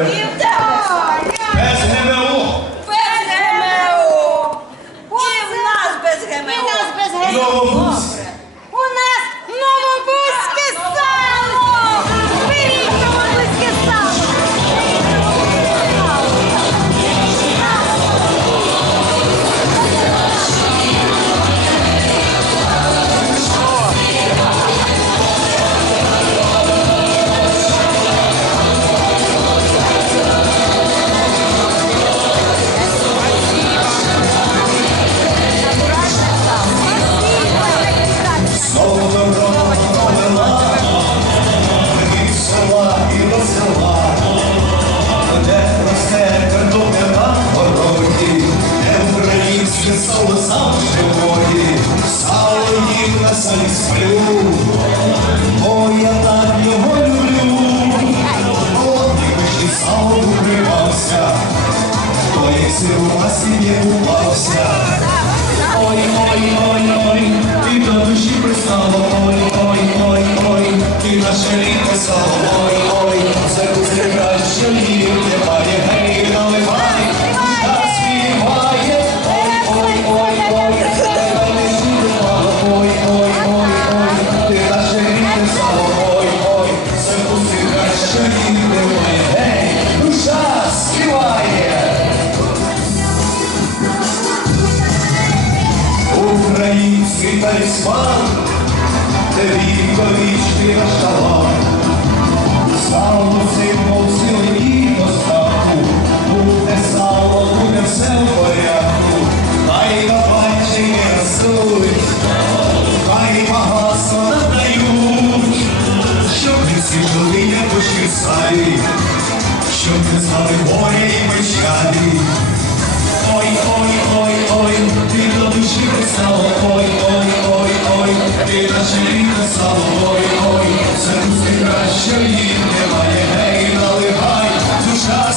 good. наше літо ой, ой, це буде краще літо, має гей наливає, нас співає, ой, ой, ой, ой, тебе не жити мало, ой, ой, ой, ой, ти наше літо стало, ой, ой, це буде краще літо, має гей, душа співає. Український талісман щоб не знали горя і печалі. Ой, ой, ой, ой, ти до душі писала, ой гей, наче літа стало ой, ой, все краще їм немає, гей, наливай душа.